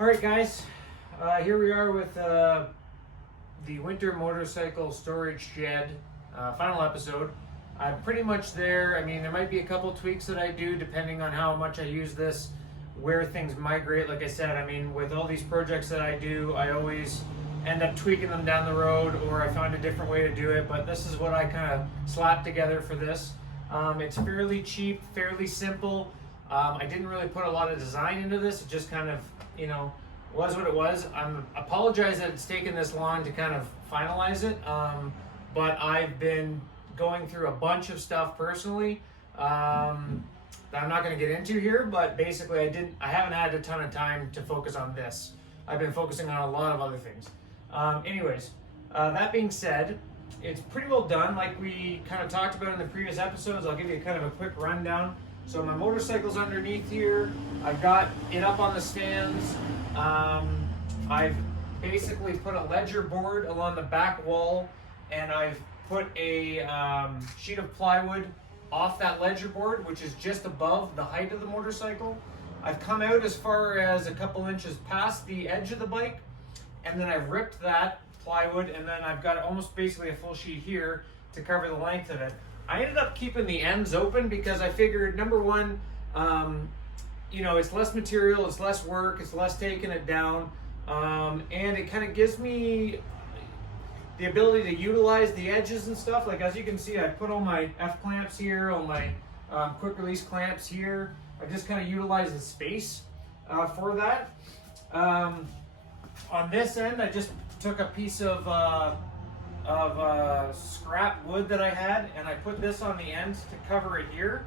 All right, guys, here we are with the winter motorcycle storage shed final episode. I'm pretty much there. I mean, there might be a couple tweaks that I do depending on how much I use this, where things migrate. Like I said, I mean, with all these projects that I do, I always end up tweaking them down the road, or I find a different way to do it. But this is what I kind of slapped together for this. It's fairly cheap, fairly simple. I didn't really put a lot of design into this. It just kind of, was what it was. I apologize that it's taken this long to kind of finalize it, but I've been going through a bunch of stuff personally that I'm not going to get into here, but basically I haven't had a ton of time to focus on this. I've been focusing on a lot of other things. Anyways, that being said, it's pretty well done like we kind of talked about in the previous episodes. I'll give you kind of a quick rundown. So my motorcycle's underneath here. I've got it up on the stands. I've basically put a ledger board along the back wall, and I've put a sheet of plywood off that ledger board, which is just above the height of the motorcycle. I've come out as far as a couple inches past the edge of the bike, and then I've ripped that plywood, and then I've got almost basically a full sheet here to cover the length of it. I ended up keeping the ends open because I figured, number one, it's less material, it's less work, it's less taking it down, and it kind of gives me the ability to utilize the edges and stuff. Like, as you can see, I put all my F-clamps here, all my quick release clamps here. I just kind of utilize the space for that. On this end, I just took a piece of scrap wood that I had, and I put this on the ends to cover it here.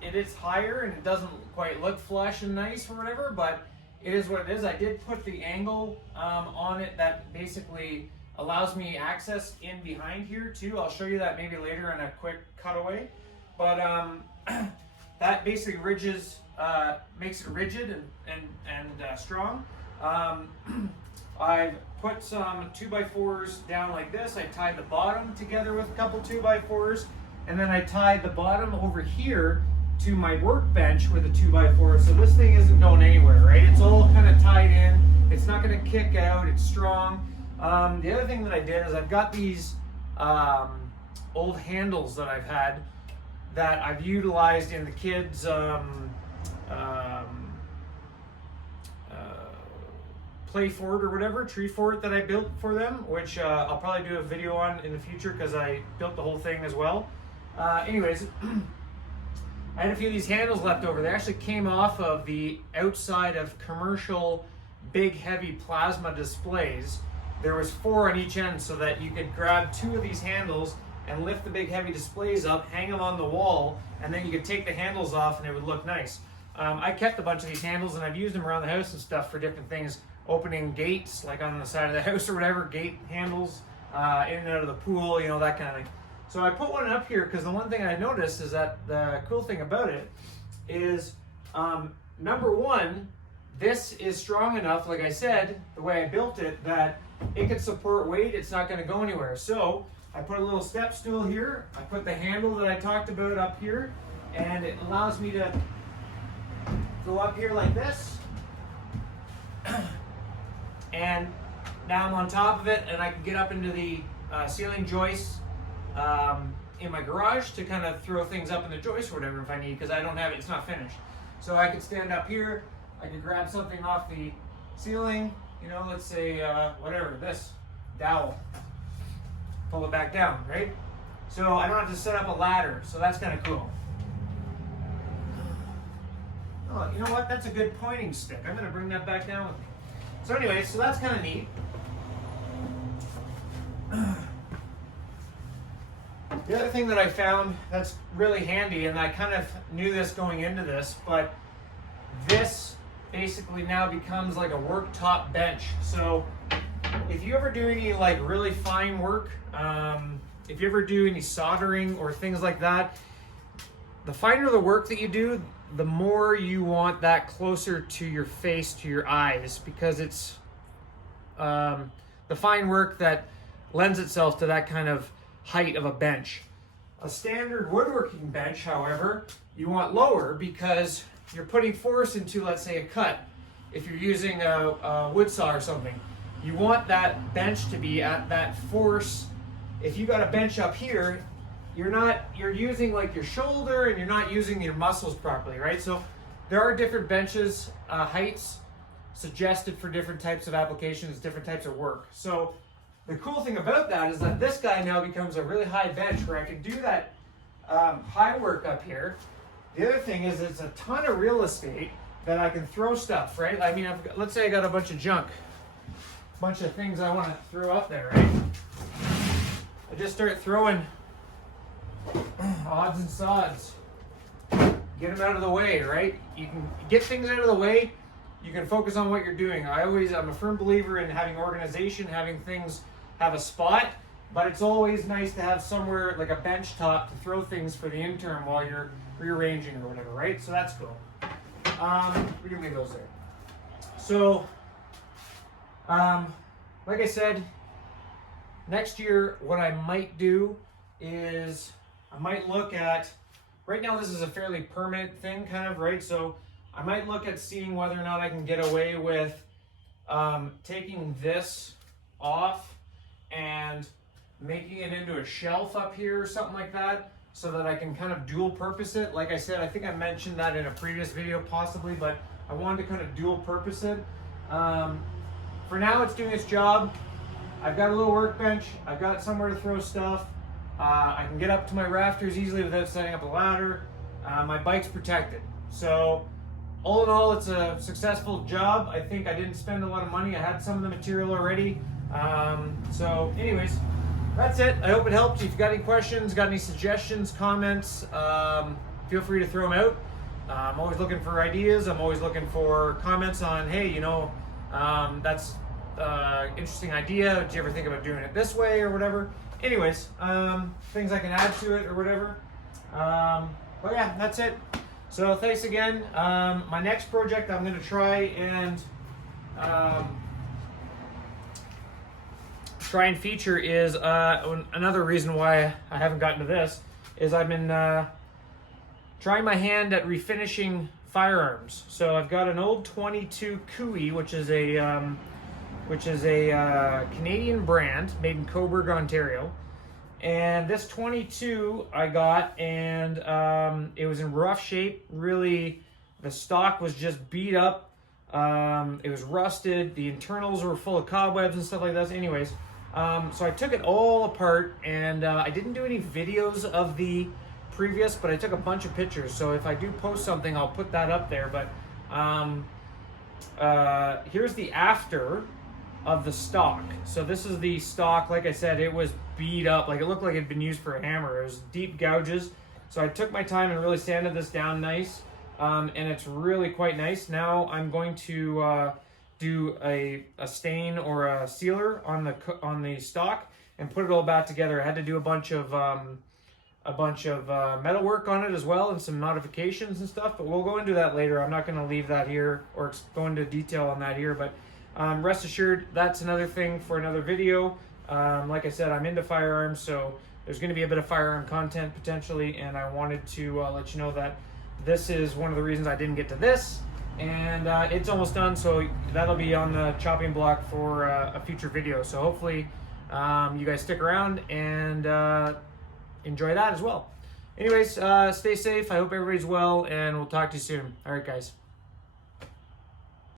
It is higher and it doesn't quite look flush and nice or whatever, but it is what it is. I did put the angle on it that basically allows me access in behind here too. I'll show you that maybe later in a quick cutaway, but that basically makes it rigid and strong. I've put some 2x4s down like this. I tied the bottom together with a couple 2x4s, and then I tied the bottom over here to my workbench with a 2x4. So this thing isn't going anywhere, right? It's all kind of tied in. It's not going to kick out. It's strong. The other thing that I did is I've got these old handles that I've had that I've utilized in the kids' play fort or whatever, tree fort that I built for them, which I'll probably do a video on in the future because I built the whole thing as well. Anyways, I had a few of these handles left over. They actually came off of the outside of commercial big heavy plasma displays. There was 4 on each end so that you could grab 2 of these handles and lift the big heavy displays up, hang them on the wall, and then you could take the handles off and it would look nice. I kept a bunch of these handles and I've used them around the house and stuff for different things. Opening gates, like on the side of the house or whatever, gate handles, in and out of the pool, that kind of thing. So I put one up here because the one thing I noticed is that the cool thing about it is, number one, this is strong enough, like I said, the way I built it, that it could support weight. It's not going to go anywhere. So I put a little step stool here. I put the handle that I talked about up here, and it allows me to go up here like this. And now I'm on top of it, and I can get up into the ceiling joists in my garage to kind of throw things up in the joist or whatever if I need, because I don't have it, it's not finished. So I could stand up here, I could grab something off the ceiling, let's say, whatever, this dowel, pull it back down, right? So I don't have to set up a ladder, so that's kind of cool. Oh, you know what, that's a good pointing stick. I'm going to bring that back down with me. So anyway, so that's kind of neat. The other thing that I found that's really handy, and I kind of knew this going into this, but this basically now becomes like a worktop bench. So if you ever do any like really fine work, if you ever do any soldering or things like that, the finer the work that you do, the more you want that closer to your face, to your eyes, because it's the fine work that lends itself to that kind of height of a bench. A standard woodworking bench, however, you want lower because you're putting force into, let's say, a cut. if you're using a wood saw or something, you want that bench to be at that force. If you got a bench up here, you're using like your shoulder and you're not using your muscles properly, right? So there are different benches, heights suggested for different types of applications, different types of work. So the cool thing about that is that this guy now becomes a really high bench where I can do that high work up here. The other thing is it's a ton of real estate that I can throw stuff, right? I mean, let's say I got a bunch of junk, a bunch of things I want to throw up there, right? I just start throwing odds and sods. Get them out of the way, right? You can get things out of the way. You can focus on what you're doing. I'm a firm believer in having organization, having things have a spot, but it's always nice to have somewhere like a bench top to throw things for the interim while you're rearranging or whatever, right? So that's cool. We're gonna leave those there. So, like I said, next year what I might do is I might look at, right now this is a fairly permanent thing kind of, right? So I might look at seeing whether or not I can get away with taking this off and making it into a shelf up here or something like that, so that I can kind of dual purpose it. Like I said, I think I mentioned that in a previous video possibly, but I wanted to kind of dual purpose it. For now it's doing its job. I've got a little workbench, I've got somewhere to throw stuff. I can get up to my rafters easily without setting up a ladder. My bike's protected. So all in all, it's a successful job. I think I didn't spend a lot of money. I had some of the material already. So anyways, that's it. I hope it helped. If you've got any questions, got any suggestions, comments, feel free to throw them out. I'm always looking for ideas. I'm always looking for comments on, hey, you know, that's interesting idea. Did you ever think about doing it this way or whatever? Anyways, things I can add to it or whatever. But yeah, that's it. So thanks again. My next project I'm going to try and feature is another reason why I haven't gotten to this is I've been trying my hand at refinishing firearms. So I've got an old 22 Cooey, which is a Canadian brand made in Cobourg, Ontario. And this 22 I got, and it was in rough shape. Really, the stock was just beat up. It was rusted. The internals were full of cobwebs and stuff like that. Anyways, so I took it all apart, and I didn't do any videos of the previous, but I took a bunch of pictures. So if I do post something, I'll put that up there. But here's the after of the stock. So this is the stock. Like I said, it was beat up. Like, it looked like it had been used for a hammer. It was deep gouges. So I took my time and really sanded this down nice. And it's really quite nice. Now I'm going to do a stain or a sealer on the stock and put it all back together. I had to do a bunch of metal work on it as well, and some modifications and stuff, but we'll go into that later. I'm not going to leave that here or go into detail on that here, but rest assured, that's another thing for another video. Like I said, I'm into firearms, so there's going to be a bit of firearm content potentially, and I wanted to let you know that this is one of the reasons I didn't get to this, and it's almost done, so that'll be on the chopping block for a future video. So hopefully you guys stick around and enjoy that as well. Anyways, stay safe. I hope everybody's well, and we'll talk to you soon. All right, guys.